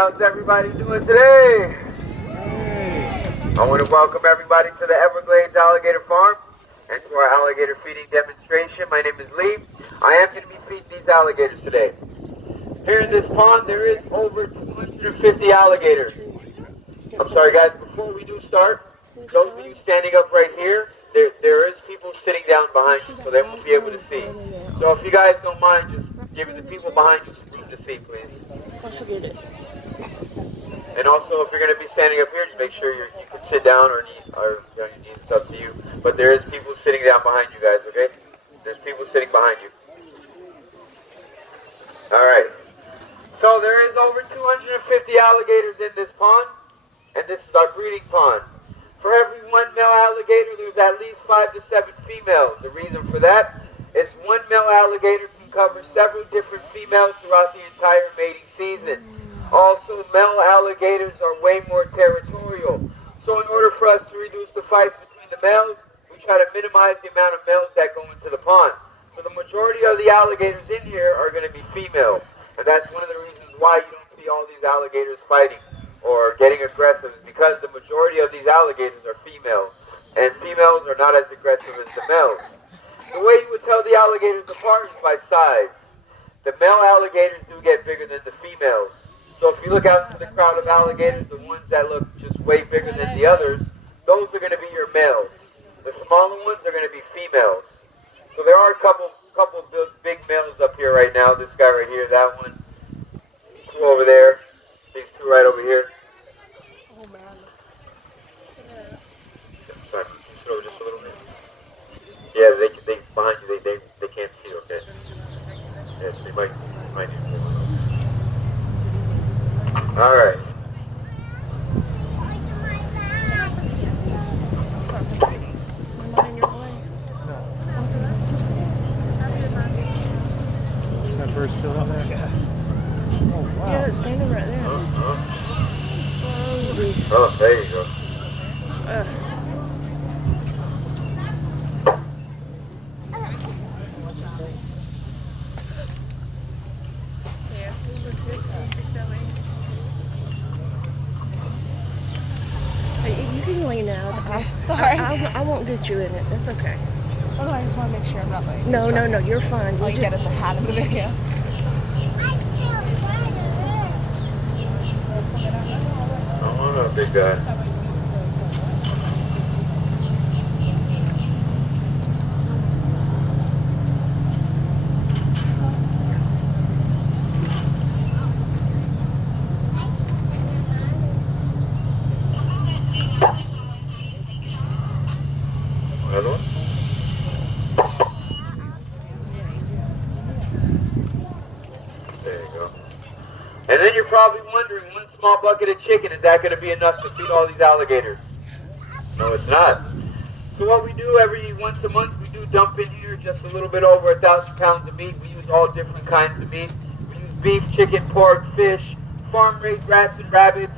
How's everybody doing today? I want to welcome everybody to the Everglades Alligator Farm and to our alligator feeding demonstration. My name is Lee. I am going to be feeding these alligators today. Here in this pond, there is over 250 alligators. I'm sorry guys, before we do start, those of you standing up right here, there is people sitting down behind you, so they won't be able to see. So if you guys don't mind, just giving the people behind you some room to see, please. Forget it. And also, if you're going to be standing up here, just make sure you can sit down or your knees. It's up to you. But there is people sitting down behind you guys, okay? There's people sitting behind you. All right. So there is over 250 alligators in this pond, and this is our breeding pond. For every one male alligator, there's at least 5 to 7 females. The reason for that is one male alligator can cover several different females throughout the entire mating season. Also, male alligators are way more territorial. So in order for us to reduce the fights between the males, we try to minimize the amount of males that go into the pond. So the majority of the alligators in here are going to be female. And that's one of the reasons why you don't see all these alligators fighting or getting aggressive, is because the majority of these alligators are females. And females are not as aggressive as the males. The way you would tell the alligators apart is by size. The male alligators do get bigger than the females. So if you look out into the crowd of alligators, the ones that look just way bigger than the others, those are going to be your males. The smaller ones are going to be females. So there are a couple big males up here right now. This guy right here, that one, two over there, these two right over here. Oh man. Sorry, sit over just a little bit. Yeah, they behind you, they can't see, okay? Yeah, so you might need to. All right. Is that bird still out there? Yeah. Oh, wow. Yeah, it's standing right there. Oh, there you go. You can lay now. Sorry. I won't get you in it. That's okay. Oh, I just want to make sure I'm not like. No, you're fine. All you get is a hat in the video. Oh, no, big guy. Another one? There you go. And then you're probably wondering, one small bucket of chicken, is that going to be enough to feed all these alligators? No, it's not. So what we do every once a month, we do dump in here just a little bit over 1,000 pounds of meat. We use all different kinds of meat. We use beef, chicken, pork, fish, farm-raised rats and rabbits,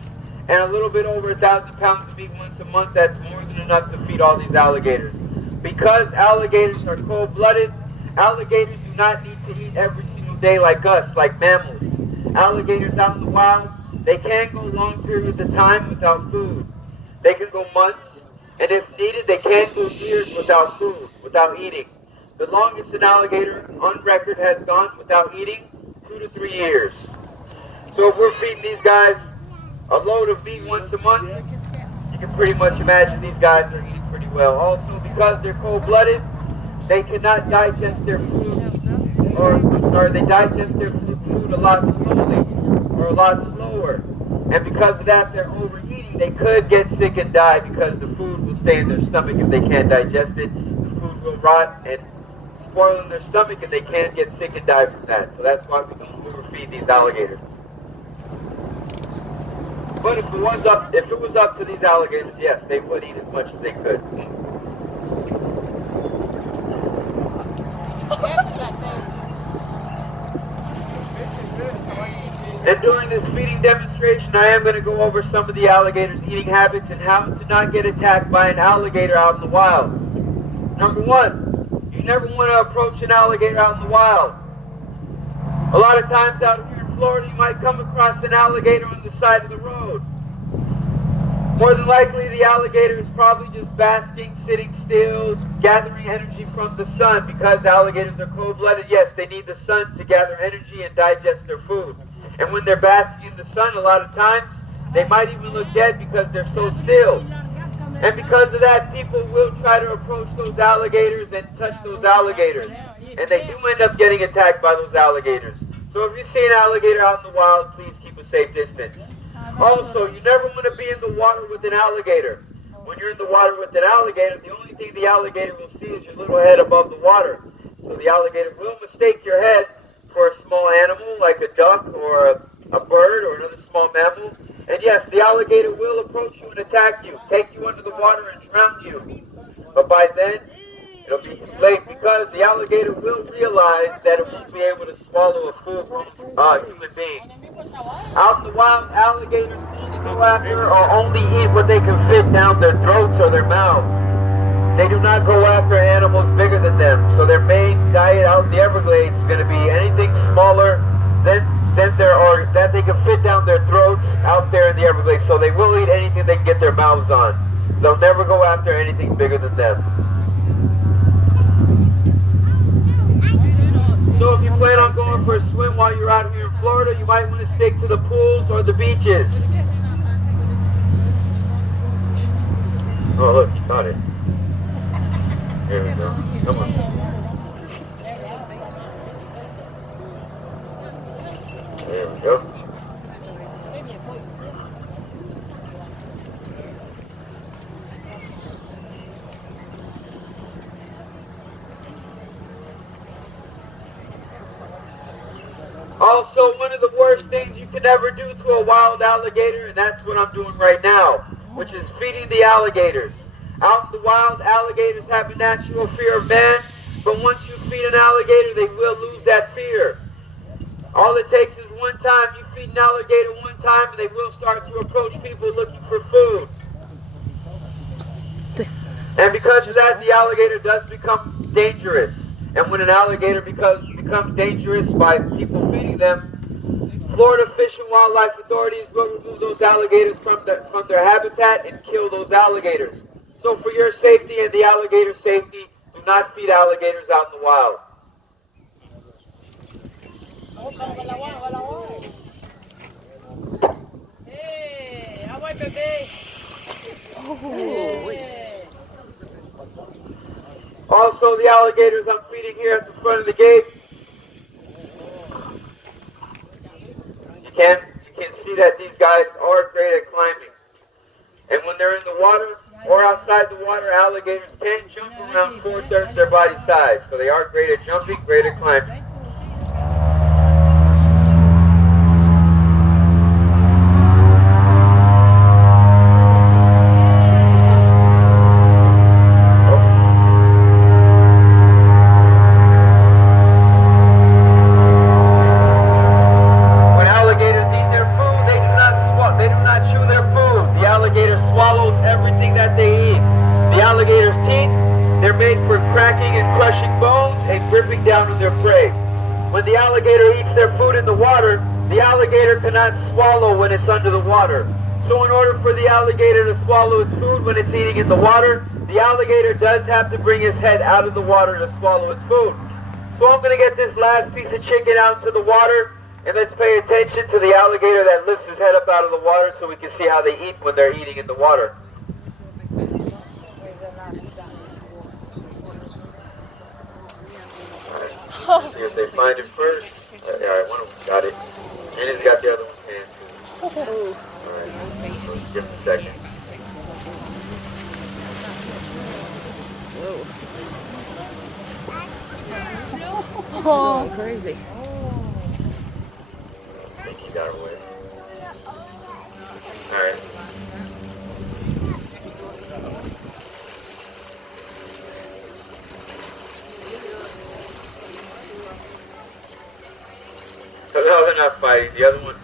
and a little bit over 1,000 pounds of meat once a month. That's more than enough to feed all these alligators. Because alligators are cold-blooded, alligators do not need to eat every single day like us, like mammals. Alligators out in the wild, they can go long periods of time without food. They can go months, and if needed, they can go years without food, without eating. The longest an alligator on record has gone without eating, 2 to 3 years. So if we're feeding these guys a load of meat once a month, you can pretty much imagine these guys are eating pretty well. Also, because they're cold-blooded, they cannot digest their food, they digest their food a lot slowly, or a lot slower. And because of that, they're overeating. They could get sick and die because the food will stay in their stomach if they can't digest it. The food will rot and spoil in their stomach, and they can get sick and die from that. So that's why we don't overfeed these alligators. But if it was up to these alligators, yes, they would eat as much as they could. And during this feeding demonstration, I am going to go over some of the alligators' eating habits and how to not get attacked by an alligator out in the wild. Number one, you never want to approach an alligator out in the wild. A lot of times out here in in Florida, you might come across an alligator on the side of the road. More than likely, the alligator is probably just basking, sitting still, gathering energy from the sun, because alligators are cold-blooded. Yes, they need the sun to gather energy and digest their food. And when they're basking in the sun, a lot of times, they might even look dead because they're so still. And because of that, people will try to approach those alligators and touch those alligators. And they do end up getting attacked by those alligators. So if you see an alligator out in the wild, please keep a safe distance. Also, you never want to be in the water with an alligator. When you're in the water with an alligator, the only thing the alligator will see is your little head above the water. So the alligator will mistake your head for a small animal like a duck or a bird or another small mammal. And yes, the alligator will approach you and attack you, take you under the water and drown you. But by then, it'll be too late, because the alligator will realize that it won't be able to swallow a full-grown human being. Out in the wild, alligators only go after or only eat what they can fit down their throats or their mouths. They do not go after animals bigger than them. So their main diet out in the Everglades is going to be anything smaller than or that they can fit down their throats out there in the Everglades. So they will eat anything they can get their mouths on. They'll never go after anything bigger than them. So if you plan on going for a swim while you're out here in Florida, you might want to stick to the pools or the beaches. Oh, look, you caught it. There we go. Come on. There we go. Also, one of the worst things you can ever do to a wild alligator, and that's what I'm doing right now, which is feeding the alligators. Out in the wild, alligators have a natural fear of man, but once you feed an alligator, they will lose that fear. All it takes is one time. You feed an alligator one time, and they will start to approach people looking for food. And because of that, the alligator does become dangerous. And when an alligator becomes dangerous by people feeding them, Florida Fish and Wildlife authorities will remove those alligators from their habitat and kill those alligators. So for your safety and the alligator safety, do not feed alligators out in the wild. Also, the alligators I'm feeding here at the front of the gate, you can see that these guys are great at climbing. And when they're in the water or outside the water, alligators can jump around 4/3 their body size. So they are great at jumping, great at climbing. Gripping down on their prey. When the alligator eats their food in the water, the alligator cannot swallow when it's under the water. So in order for the alligator to swallow its food when it's eating in the water, the alligator does have to bring his head out of the water to swallow its food. So I'm going to get this last piece of chicken out into the water, and let's pay attention to the alligator that lifts his head up out of the water so we can see how they eat when they're eating in the water. See if they find it first. Alright, one of them got it. And he's got the other one's hand too. Alright, so let's give him a second. Oh, crazy. I think he got away. Alright. So no, they're not fighting. The other one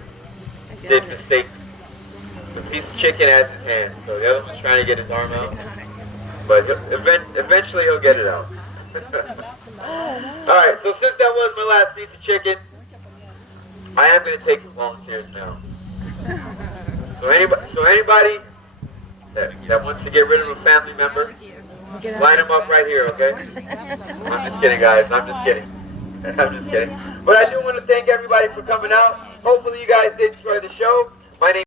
did mistake. The piece of chicken has his hand, so the other one's trying to get his arm out. But eventually he'll get it out. Alright, so since that was my last piece of chicken, I am going to take some volunteers now. So anybody that wants to get rid of a family member, line them up right here, okay? I'm just kidding, guys. I'm just kidding. I'm just kidding. But I do want to thank everybody for coming out. Hopefully you guys did enjoy the show. My name